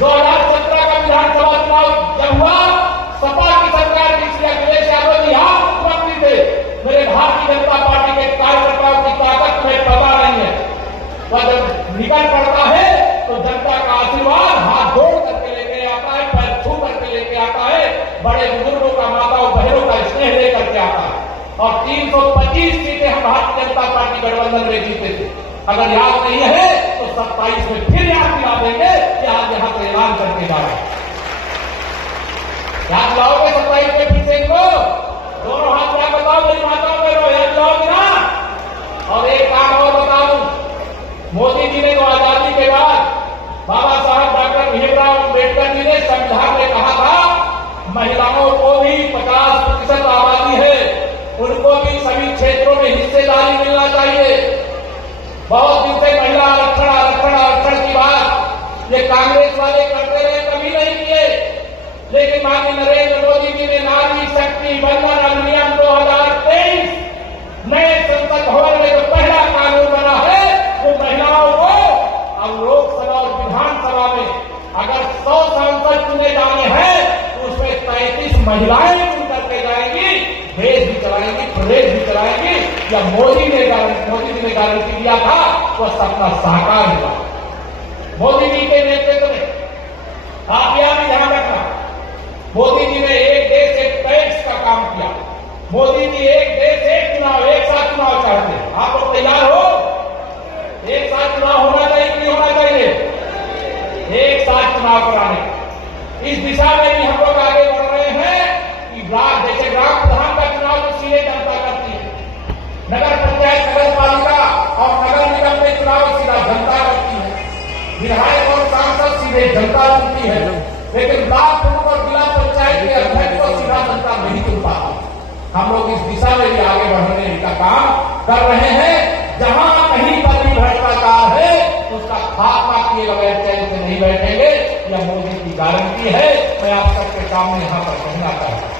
2017 का विधानसभा चुनाव जब हुआ, सपा की सरकार थी, अखिलेश यादव जी यहाँ मुख्यमंत्री थे। मेरे भारतीय जनता पार्टी के कार्यकर्ताओं की ताकत तुम्हें पता नहीं है। वह जब निकल पड़ता है तो जनता का आशीर्वाद हाथ जोड़ करके लेके आता है, पैर छू करके लेके आता है, बड़े बुजुर्गों का, माताओं बहनों का स्नेह लेकर के आता है। और 325 सीटें हम भारतीय जनता पार्टी गठबंधन में जीते थे। अगर याद नहीं है तो 27 में फिर याद दिला देंगे कि आज यहां से ऐलान करके जा रहे हैं। याद लाओगे 27 में फिर से इनको? दोनों हाथ क्या बताओ मेरी माताओं बहनों, याद लाओगे ना? और एक काम और बताऊं, मोदी जी ने तो आजादी के बाद बाबा साहब डॉक्टर भीमराव अम्बेडकर जी ने संविधान में कहा था महिलाओं को भी 50% आबादी है, उनको भी सभी क्षेत्रों में हिस्सेदारी मिलना चाहिए। बहुत दिन से महिला आरक्षण आरक्षण आरक्षण की बात ये कांग्रेस वाले करते रहे, कभी नहीं किए। लेकिन माननीय नरेंद्र मोदी जी ने नारी शक्ति वंदन अधिनियम 2023 नए संसद भवन में जो पहला कानून बना है वो महिलाओं को अब लोकसभा और विधानसभा में अगर 100 सांसद चुने जाने हैं तो उसमें 33 महिलाएं चुन करके जाएंगी, देश भी चलाएंगी, प्रदेश भी चलाएंगी। या मोदी जी ने गारंटी दिया था वह सपना साकार हुआ। मोदी जी के नेतृत्व में आप यहां भी ध्यान रखना, मोदी जी ने एक देश एक टैक्स का काम किया। मोदी जी एक देश एक चुनाव, एक साथ चुनाव चाहते हैं। आप लोग तैयार हो? एक साथ चुनाव होना चाहिए कि नहीं होना चाहिए? एक साथ चुनाव कराने, इस दिशा में भी हम लोग आगे बढ़ रहे हैं कि जैसे ग्राम प्रधान का चुनाव तो सीधे जनता करती है, नगर पंचायत, नगर पालिका और नगर निगम में चुनाव सीधा जनता करती है, विधायक और सांसद सीधे जनता चुनती है। लेकिन ब्लॉक प्रमुख और जिला पंचायत के अध्यक्ष को सीधा जनता नहीं चुन पाती। हम लोग इस दिशा में भी आगे बढ़ने का काम कर रहे हैं। जहां कहीं पर भी भ्रष्टाचार है उसका खात्मा किए बगैर चैन से नहीं बैठेंगे, यह मोदी की गारंटी है। मैं आप सबके सामने यहां पर कहना चाहता हूं।